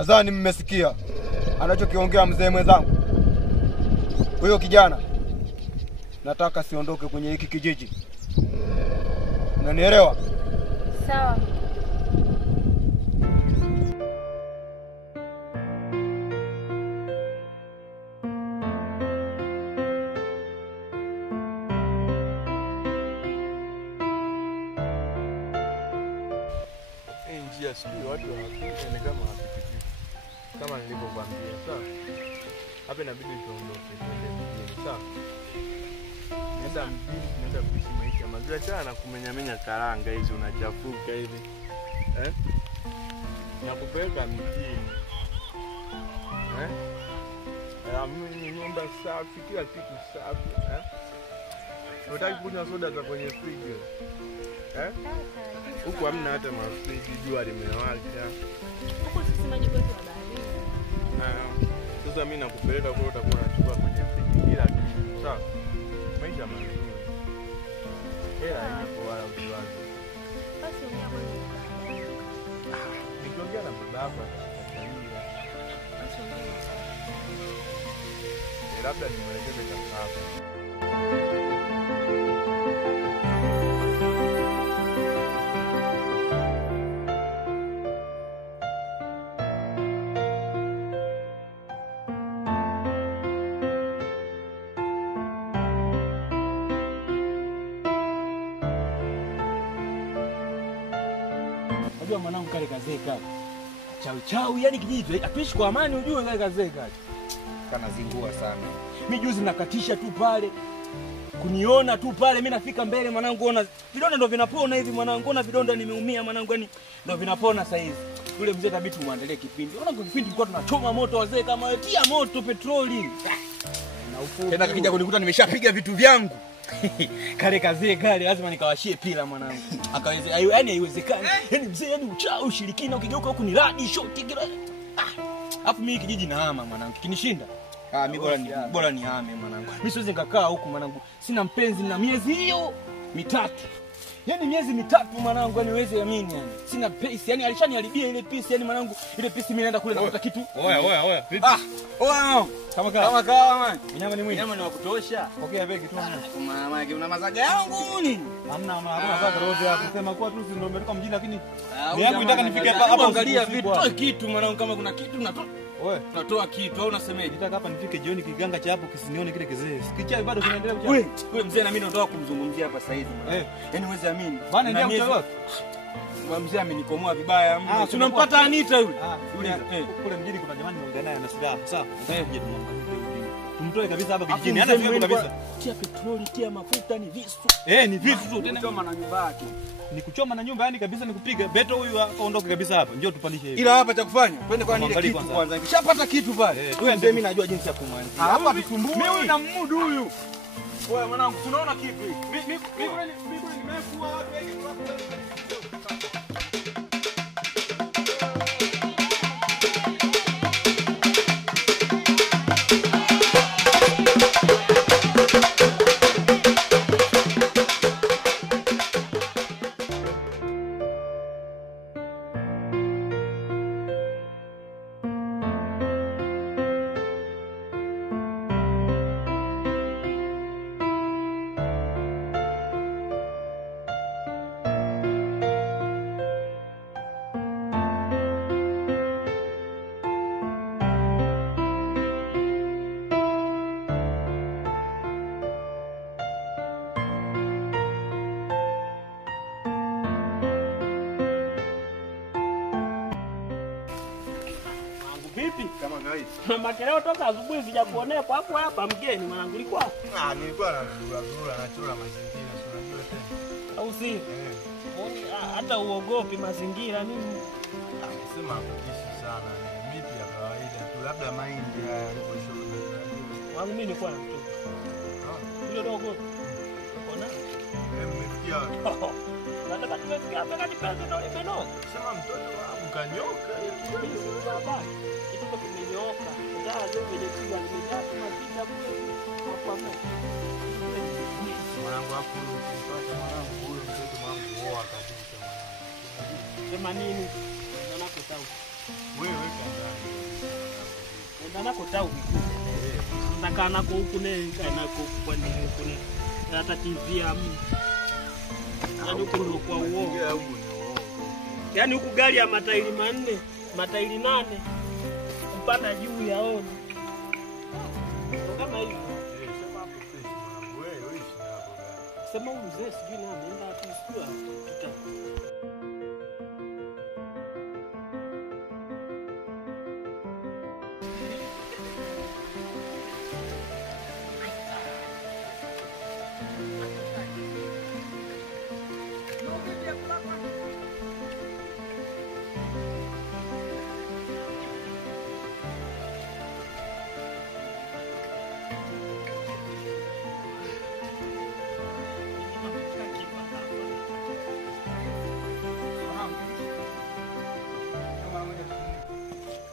Nadhani mmesikia anachokiongea mzee mwenzangu. Huyo kijana nataka siondoke kwenye hiki kijiji. Unanielewa? Sawa. Njia sio watu ni kama nilivyokuambia. Sawa. Hapa inabidi tuondoke twende mjini. Sawa. Nenda mjini, nenda kuishi maisha mazuri. Acha na kumenyamenya karanga hizi unachafuka hivi. Nakupeleka mjini. Mimi nyumba safi, kila kitu safi. Unataka kunywa soda za kwenye friji? Huko hamna hata mafriji, jua limewaka. Huko sisi maji kwetu ya baharini. Sasa mimi nakupeleka kwa utakuwa unachukua kwenye friji kila kitu. Sawa? Maisha mazuri. Hela ipo wala usiwaze. Basi ongea kwanza. Nikiongea na baba Basi ongea. labda nimwelekeze kaka. Unajua mwanangu kale kazee kale. Chau yani kijiji atuishi kwa amani ujue kale kazee kale. Kana zingua sana. Mimi juzi nakatisha tu pale. Kuniona tu pale mimi nafika mbele mwanangu ona vidonda ndo vinapona hivi mwanangu ona vidonda nimeumia mwanangu yani ndo vinapona sasa hivi. Yule mzee tabii tumuandalie kipindi. Ona kwa kipindi tulikuwa tunachoma moto wazee kama tia moto petroli. Na ufupi. Tena kija kunikuta nimeshapiga vitu vyangu. Kale kazee kale lazima nikawashie pila mwanangu. Akaweze yani haiwezekani. Yani mzee yani uchao ushirikina ukigeuka huko ni radi shoti kila. Hapo mimi kijiji na hama mwanangu. Kinishinda. Mimi bora ni hame mwanangu. Mimi siwezi nikakaa huku mwanangu. Sina mpenzi na miezi hiyo mitatu. Yaani miezi mitatu mwanangu yani uweze amini yani. Sina pesa yani alishaniharibia ile pesa yani mwanangu ile pesa mimi naenda kule nakuta kitu. Oya. Vipi? Oya. Kama man. Nyama ni mwingi. Nyama ni wa kutosha. Pokea begi tu mwana. Mama una mazaga yangu nini? Hamna mazaga rote hapo. Kusema kwa tu ndio umetoka mjini lakini yangu nataka nifike hapa angalia vitu toe kitu mwanangu kama kuna kitu natoa. Wewe tunatoa kitu au unasemeje? Nataka hapa nifike jioni kiganga cha hapo kisinione kile kizee. Sikicha bado kinaendelea kuchapa. Wewe mzee na mimi nataka kumzungumzia hapa sasa hivi mwanangu. Yaani uweze amini. Bana ndio mchawi wako. Mzee amenikomoa vibaya mno. Si unampata Anita yule? Yule kule mjini kuna jamani naongea naye na silaha. Sawa. Tuje tumtoe kabisa hapa kijijini. Hana vitu kabisa. Tia petroli, tia mafuta ni visu. Ni vitu tu tena kuchoma na nyumba yake. Ni kuchoma na nyumba yani kabisa nikupiga. Beto huyu hapa ondoke kabisa hapa. Njoo tupandishe hivi. Ila hapa cha kufanya. Twende kwa nini kitu kwanza. Kishapata kitu pale. Wewe mzee mimi najua jinsi ya kumwanzia. Hapa vitumbua. Mimi na mmudu huyu. Wewe mwanangu tunaona kipi? Mimi nimefua wapi hiki? Vipi? Kama kawaida. Mama leo toka asubuhi sijakuonea kwa hapo hapa mgeni mwanangu ulikuwa? Nilikuwa na dura nachora mazingira si unajua tena. Au si? Hata uogopi mazingira nini? Sema hakuishi sana. Miti ya kawaida tu labda mahindi haya yaliposhoka. Wangu mimi nilikuwa na mtoto. Hilo dogo. Unaona? Mmefikia wapi? Nataka tumefikia hapa kati pesa ndio imeno. Sema mtoto wangu kanyoka. Baba. Kitu kimenyoka. Ndio ndio kwenye kiwa nimejaa mapita kule. Hapo hapo. Mwanangu hapo ukipata mwanangu huyo mtoto wangu oa kabisa mwanangu. Sema nini? Unaona kutau. Wewe ndani. Nenda nako tau. Nataka nako huku kae nako kwa nini huku. Hata TV hamu. Yaani huku ndio kwa uongo. Yaani huku gari ya matairi 4, matairi 8 kupanda juu yaona. Kama hivi. Sema mzee sijui na anaenda wapi sio tuta.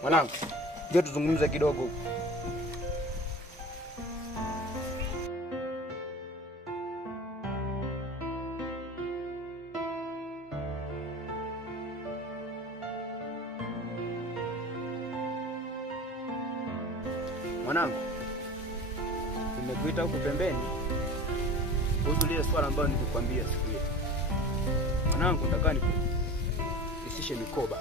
Mwanangu, njoo tuzungumze kidogo. Mwanangu, nimekuita huku pembeni kuhusu lile swala ambalo nilikwambia siku ile. Mwanangu, nataka nisishe mikoba.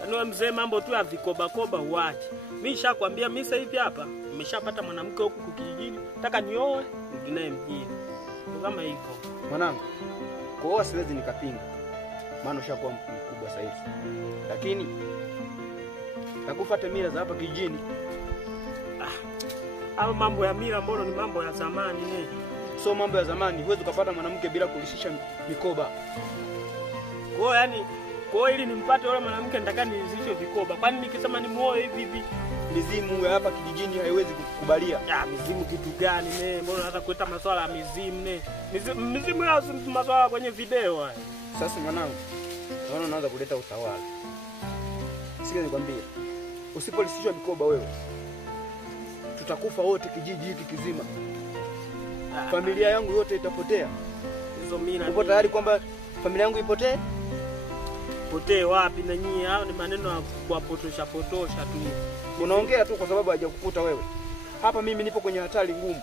Yaani mzee mambo tu ya vikoba koba uache. Mimi nishakwambia mimi sasa hivi hapa nimeshapata mwanamke huku kijijini. Nataka nioe nirudi naye mjini. Kama hivyo. Mwanangu, kuoa siwezi nikapinga. Maana ushakuwa mkubwa sasa hivi. Lakini nakufuata mila za hapa kijijini. Hayo mambo ya mila mbona ni mambo ya zamani So mambo ya zamani, huwezi kupata mwanamke bila kulishisha mikoba. Kwa yani kwa ili nimpate yule mwanamke nataka nilizishe vikoba. Kwani nikisema nimuoe hivi hivi mizimu ya hapa kijijini haiwezi kukubalia. Mizimu kitu gani mbona hata kuleta masuala ya mizimu Mizimu ya masuala kwenye video haya. Sasa mwanangu, naona unaanza kuleta utawala. Sikia nikwambie, usipolisishwa mikoba wewe, tutakufa wote kijiji hiki kizima. Familia yangu yote itapotea. Hizo mimi upo tayari kwamba familia yangu ipotee? Potee wapi na nyinyi? Hao ni maneno ya kuwapotosha tu. Unaongea tu kwa sababu hajakukuta wewe. Hapa mimi nipo kwenye hatari ngumu.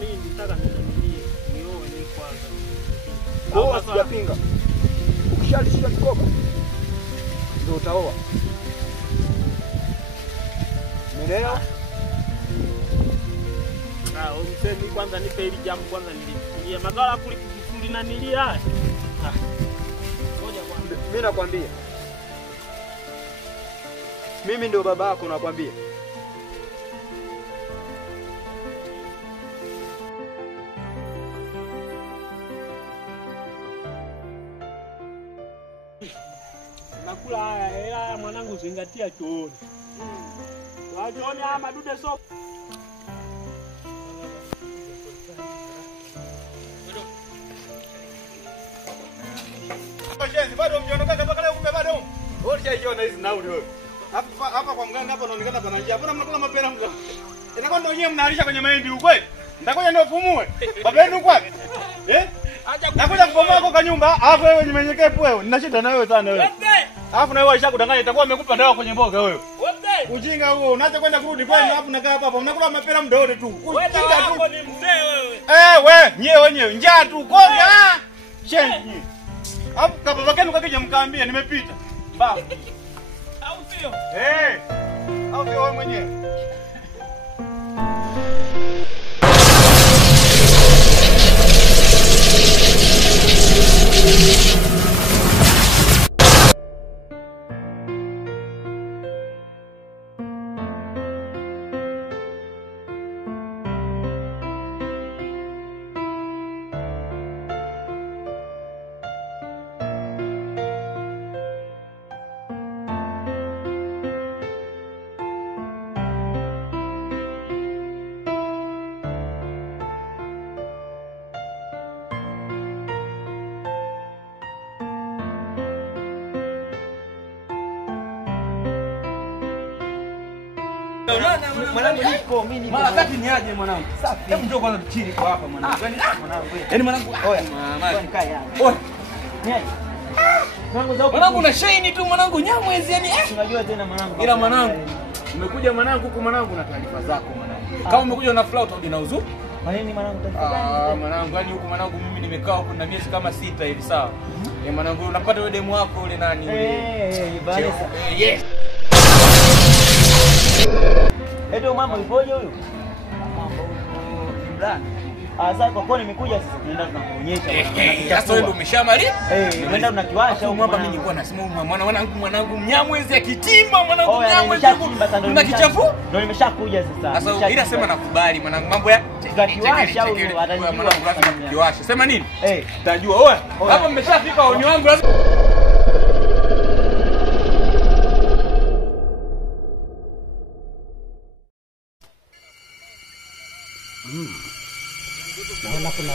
Mimi nitaka nioe ni kwanza. Kwa sijapinga. Ukishalishika mikoba ndio utaoa. Umeelewa? Msemi kwanza nipe hili jambo kwanza nilifikiria. Magala kuli na nilia haya. Ngoja kwanza. Mimi nakwambia. Mimi ndio baba yako nakwambia. Nakula haya mwanangu zingatia chooni. Wachooni haya madude soko. Bado mjiondoka mpaka leo kumbe bado. Wewe unaiona hizi nauli wewe. Hapa kwa mganga hapa naonekana pana njia. Mbona mnakula mapera mganga? Inakuwa ndio wenyewe mnaalisha kwenye mahindi ukweli? Nitakuja ndio fumue. Baba yenu kwa? Nakuja kubomoa kwa nyumba, alafu wewe nyenyekevu wewe. Nina shida na wewe sana wewe. Alafu na wewe alishakudanganya itakuwa amekupa dawa kwenye mboga wewe. Ujinga huo, unaacha kwenda kurudi kwenu hapo nakaa hapa. Mnakula mapera muda wote tu. Ujinga tu. Ni mzee wewe. Wewe, nyewe wenyewe njaa tu. Koga. Shenzi. Hapo baba yenu kakija mkaambia nimepita. Baba. Au sio? Au sio wewe mwenyewe? Mwanangu niko mimi mara kati ni aje mwanangu. Safi. Hebu njoo kwanza chini kwa hapa mwanangu. Yaani mwanangu. Yaani mwanangu. Oya. Mama. Kae hapa. Oya. Ni aje? Mwanangu na shine tu mwanangu Nyamwezi yani. Unajua tena mwanangu. Ila mwanangu umekuja mwanangu huku mwanangu na taarifa zako mwanangu. Kama umekuja na flow utarudi na uzu. Kwa nini mwanangu taarifa? Mwanangu yani huku mwanangu mimi nimekaa huku na miezi kama 6 hivi sawa. Mwanangu unapata wewe demu wako ule nani ule. Vanessa. Yes. Edo mama ipoje huyu? Mambo Kimla. Sasa kwa kweli nimekuja sasa tunaenda tunakuonyesha sasa wewe ndio umeshamali? Tunaenda tunakiwasha huko hapa mimi nilikuwa nasema mwanangu Mnyamwezi akitimba mwanangu Mnyamwezi una kichafu? Ndio nimeshakuja sasa. Sasa ila sema nakubali mwanangu mambo ya tunakiwasha huko atanijua mwanangu lazima tukiwasha. Sema nini? Utajua oya. Hapa mmeshafika oni wangu lazima naona kuna